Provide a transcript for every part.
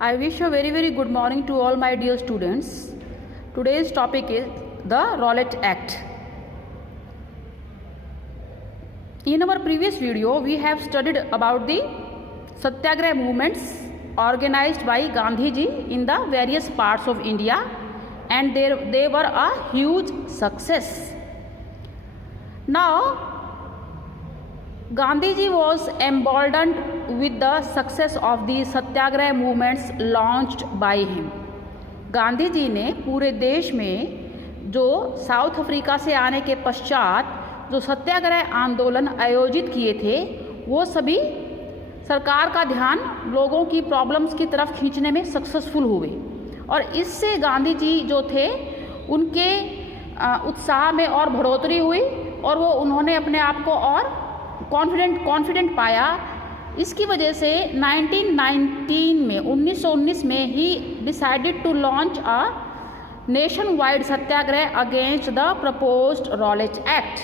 I wish a very good morning to all my dear students. Today's topic is the Rowlatt Act. In our previous video, we have studied about the Satyagraha movements organized by Gandhi ji in the various parts of India, and they were a huge success. Now, Gandhi ji was emboldened with the success of the Satyagraha movements launched by him. Gandhi ji ने पूरे देश में जो south Africa से आने के पश्चात जो सत्याग्रह आंदोलन आयोजित किए थे, वो सभी सरकार का ध्यान लोगों की प्रॉब्लम्स की तरफ खींचने में सक्सेसफुल हुए, और इससे गांधी जी जो थे उनके उत्साह में और बढ़ोतरी हुई और वो उन्होंने अपने आप को और कॉन्फिडेंट पाया। इसकी वजह से 1919 में ही decided to launch a nationwide satyagraha against the proposed Rowlatt Act.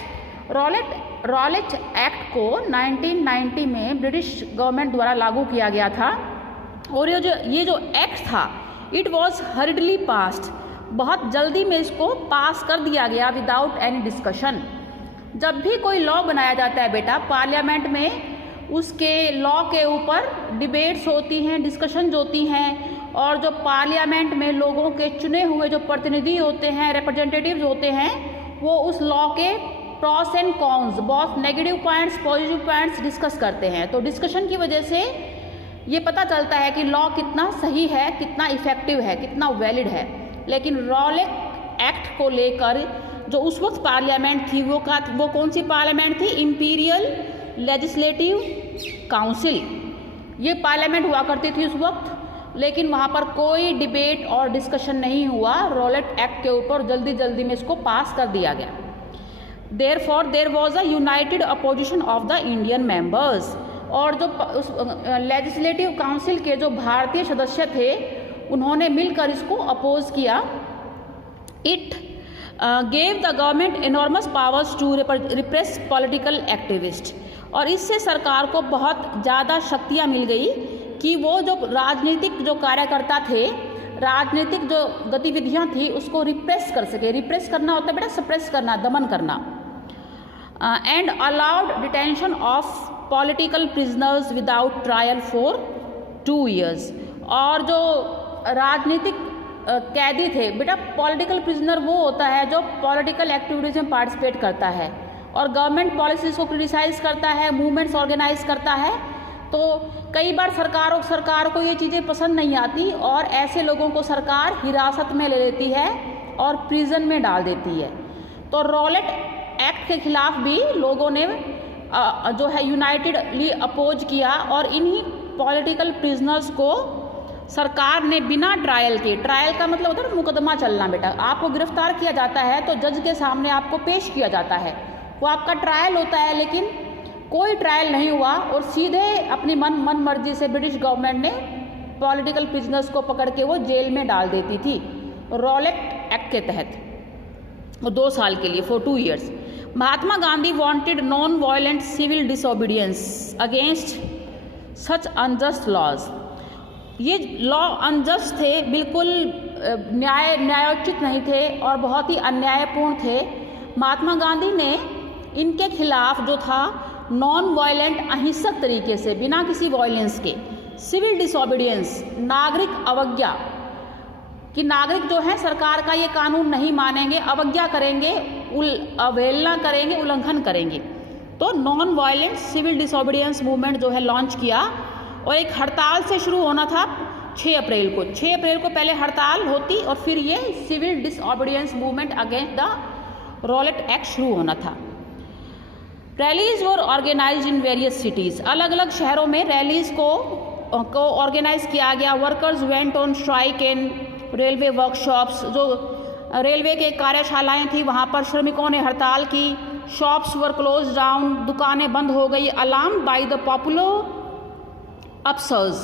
Rowlatt Act को 1990 में ब्रिटिश गवर्नमेंट द्वारा लागू किया गया था, और ये जो एक्ट था इट वॉज हर्डली पास्ड, बहुत जल्दी में इसको पास कर दिया गया विदाउट एनी डिस्कशन। जब भी कोई लॉ बनाया जाता है बेटा, पार्लियामेंट में उसके लॉ के ऊपर डिबेट्स होती हैं, डिस्कशंस होती हैं, और जो पार्लियामेंट में लोगों के चुने हुए जो प्रतिनिधि होते हैं, रिप्रेजेंटेटिव्स होते हैं, वो उस लॉ के प्रॉस एंड कॉन्स, बहुत negative points positive points discuss करते हैं। तो डिस्कशन की वजह से ये पता चलता है कि लॉ कितना सही है, कितना इफेक्टिव है, कितना वैलिड है। लेकिन रॉलेट एक्ट को लेकर जो उस वक्त पार्लियामेंट थी वो कौन सी पार्लियामेंट थी? इम्पीरियल लेजिस्लेटिव काउंसिल, ये पार्लियामेंट हुआ करती थी उस वक्त, लेकिन वहाँ पर कोई डिबेट और डिस्कशन नहीं हुआ रॉलेट एक्ट के ऊपर। जल्दी में इसको पास कर दिया गया। Therefore there was a united opposition of the Indian members, और जो उस लेजिस्लेटिव काउंसिल के जो भारतीय सदस्य थे उन्होंने मिलकर इसको अपोज किया। It gave the government enormous powers to repress political activists, और इससे सरकार को बहुत ज़्यादा शक्तियाँ मिल गई कि वो जो राजनीतिक जो कार्यकर्ता थे, राजनीतिक जो गतिविधियाँ थी उसको रिप्रेस कर सके। रिप्रेस करना होता है बेटा सप्रेस करना, दमन करना। And allowed detention of political prisoners without trial for 2 years, और जो राजनीतिक कैदी थे बेटा, पॉलिटिकल प्रिजनर वो होता है जो पॉलिटिकल एक्टिविटीज़ में पार्टिसिपेट करता है और गवर्नमेंट पॉलिसीज़ को क्रिटिसाइज़ करता है, मूवमेंट्स ऑर्गेनाइज करता है। तो कई बार सरकार को ये चीज़ें पसंद नहीं आती, और ऐसे लोगों को सरकार हिरासत में ले लेती है और प्रिजन में डाल देती है। तो रॉलेट एक्ट के खिलाफ भी लोगों ने जो है यूनाइटेडली अपोज किया, और इन्हीं पॉलिटिकल प्रिजनर्स को सरकार ने बिना ट्रायल के, ट्रायल का मतलब होता है मुकदमा चलना बेटा, आपको गिरफ्तार किया जाता है तो जज के सामने आपको पेश किया जाता है, वो आपका ट्रायल होता है, लेकिन कोई ट्रायल नहीं हुआ और सीधे अपनी मन मर्जी से ब्रिटिश गवर्नमेंट ने पॉलिटिकल प्रिजनर्स को पकड़ के वो जेल में डाल देती थी रॉलेट एक्ट के तहत, वो 2 साल के लिए, for 2 years। Mahatma Gandhi wanted non violent civil disobedience against such unjust laws. ये लॉ अनजस्ट थे, बिल्कुल न्यायोचित नहीं थे और बहुत ही अन्यायपूर्ण थे। महात्मा गांधी ने इनके खिलाफ जो था नॉन वायलेंट, अहिंसक तरीके से, बिना किसी वायलेंस के, सिविल डिसोबीडियंस, नागरिक अवज्ञा, कि नागरिक जो है सरकार का ये कानून नहीं मानेंगे, अवज्ञा करेंगे, अवहेलना करेंगे, उल्लंघन करेंगे। तो non violent civil disobedience movement जो है लॉन्च किया, और एक हड़ताल से शुरू होना था 6 अप्रैल को। 6 अप्रैल को पहले हड़ताल होती और फिर ये civil disobedience movement against the Rowlatt Act शुरू होना था। Rallies were organised in various cities, अलग अलग शहरों में रैलीज को ऑर्गेनाइज किया गया। Workers went on strike in railway workshops, जो रेलवे के कार्यशालाएँ थी वहाँ पर श्रमिकों ने हड़ताल की। शॉप्स वर क्लोज डाउन, दुकानें बंद हो गई। Alarmed by the popular upsurge,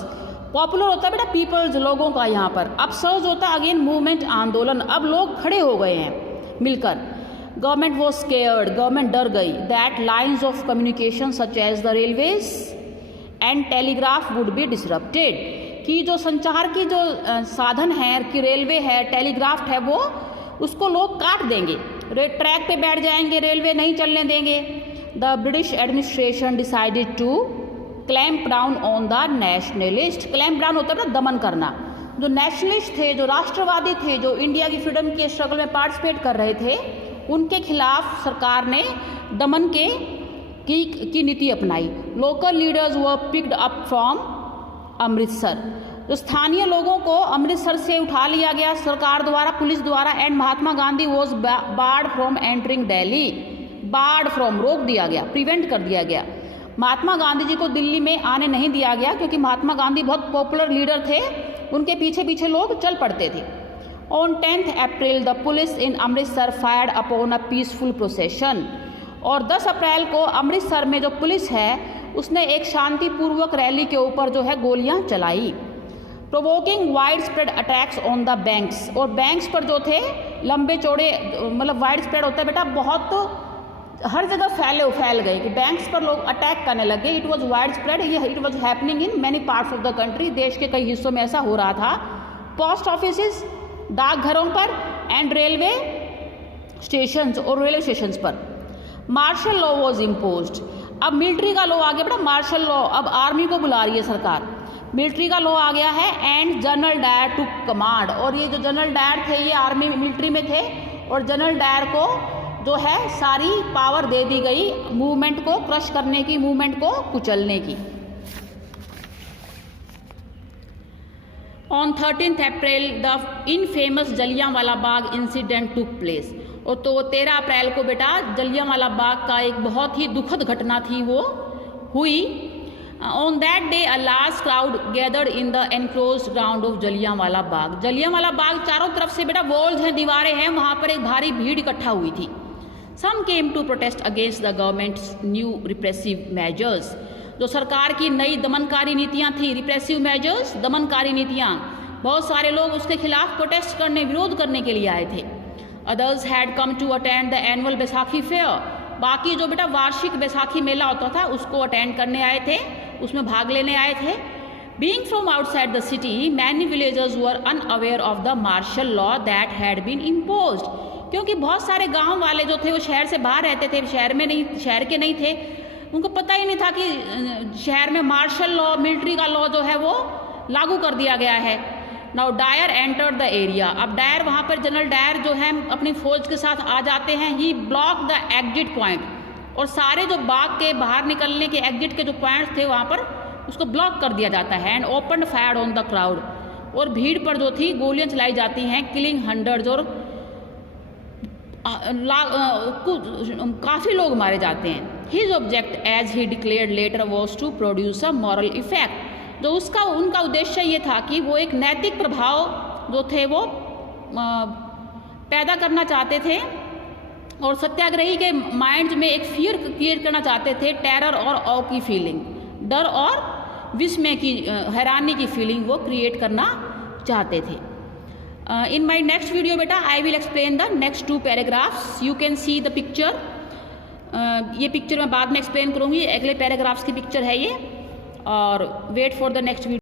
popular होता है बेटा पीपल्स, लोगों का, यहाँ पर अपसर्ज होता है अगेन मूवमेंट, आंदोलन। अब लोग खड़े हो गए हैं मिलकर। गवर्नमेंट वॉज स्केयर्ड, गवर्नमेंट डर गई, that lines of communication such as the railways and telegraph would be disrupted, कि जो संचार की जो साधन है कि रेलवे है, टेलीग्राफ है, वो उसको लोग काट देंगे, ट्रैक पे बैठ जाएंगे, रेलवे नहीं चलने देंगे। The British administration decided to clamp down on the nationalist. Clamp down होता है ना, दमन करना। जो नेशनलिस्ट थे, जो राष्ट्रवादी थे, जो इंडिया की फ्रीडम के स्ट्रगल में पार्टिसिपेट कर रहे थे, उनके खिलाफ सरकार ने दमन की नीति अपनाई। Local leaders were picked up from Amritsar. जो स्थानीय लोगों को अमृतसर से उठा लिया गया सरकार द्वारा, पुलिस द्वारा। And Mahatma Gandhi was board from entering Delhi. Board from, रोक दिया गया, प्रिवेंट कर दिया गया। महात्मा गांधी जी को दिल्ली में आने नहीं दिया गया क्योंकि महात्मा गांधी बहुत पॉपुलर लीडर थे, उनके पीछे पीछे लोग चल पड़ते थे। On 10 April the police in Amritsar fired upon a peaceful procession. और 10 अप्रैल को अमृतसर में जो पुलिस है उसने एक शांतिपूर्वक रैली के ऊपर जो है गोलियां चलाई। Provoking wide spread attacks on the banks. और बैंक्स पर जो थे लंबे चौड़े, मतलब वाइड स्प्रेड होता है बेटा, बहुत तो हर जगह फैल गए कि बैंक्स पर लोग अटैक करने लगे। इट वॉज वाइड स्प्रेड, ये it was happening in many parts of the country. देश के कई हिस्सों में ऐसा हो रहा था। पोस्ट ऑफिस, डाकघरों पर, एंड रेलवे स्टेशंस और रेलवे स्टेशंस पर। Martial law was imposed. अब मिलिट्री का लॉ आ गया बेटा, मार्शल लॉ। अब आर्मी को बुला रही है सरकार, मिलिट्री का लॉ आ गया है। And General Dyer to command. और ये जो जनरल डायर थे ये आर्मी मिलिट्री में थे, और जनरल डायर को जो है सारी पावर दे दी गई मूवमेंट को क्रश करने की, मूवमेंट को कुचलने की। On 13 April the infamous Jallianwala Bagh incident took place. और तो 13 अप्रैल को बेटा जलियांवाला बाग का एक बहुत ही दुखद घटना थी वो हुई। On that day a large crowd gathered in the enclosed ground of Jallianwala Bagh. Jallianwala Bagh चारों तरफ से बेटा वॉल्स हैं, दीवारें हैं, वहाँ पर एक भारी भीड़ इकट्ठा हुई थी। Some came to protest against the government's new repressive measures। जो सरकार की नई दमनकारी नीतियां थी, रिप्रेसिव मेजर्स, दमनकारी नीतियां, बहुत सारे लोग उसके खिलाफ प्रोटेस्ट करने, विरोध करने के लिए आए थे। Others had come to attend the annual Baisakhi fair. बाकी जो बेटा वार्षिक बैसाखी मेला होता था उसको अटेंड करने आए थे, उसमें भाग लेने आए थे। Being from outside the city, many villagers were unaware of the martial law that had been imposed। क्योंकि बहुत सारे गांव वाले जो थे वो शहर से बाहर रहते थे, शहर के नहीं थे, उनको पता ही नहीं था कि शहर में मार्शल लॉ, मिलिट्री का लॉ जो है वो लागू कर दिया गया है। Now Dyer enter the area. अब डायर, वहाँ पर जनरल डायर जो है अपनी फौज के साथ आ जाते हैं। ही ब्लॉक द एग्जिट पॉइंट। और सारे जो बाग के बाहर निकलने के एग्जिट के जो पॉइंट्स थे वहाँ पर उसको ब्लॉक कर दिया जाता है। And open fire on the crowd. और भीड़ पर जो थी गोलियाँ चलाई जाती हैं, किलिंग हंड्रेड्स, और काफ़ी लोग मारे जाते हैं। His object as he declared later was to produce a moral effect. जो उनका उद्देश्य ये था कि वो एक नैतिक प्रभाव जो थे वो पैदा करना चाहते थे, और सत्याग्रही के माइंड में एक फियर क्रिएट करना चाहते थे, टेरर और ऑ की फीलिंग, डर और विस्मय की, हैरानी की फीलिंग वो क्रिएट करना चाहते थे। In my next video बेटा I will explain the next 2 paragraphs. You can see the picture. ये पिक्चर मैं बाद में एक्सप्लेन करूँगी, अगले पैराग्राफ्स की पिक्चर है ये। और wait for the next video.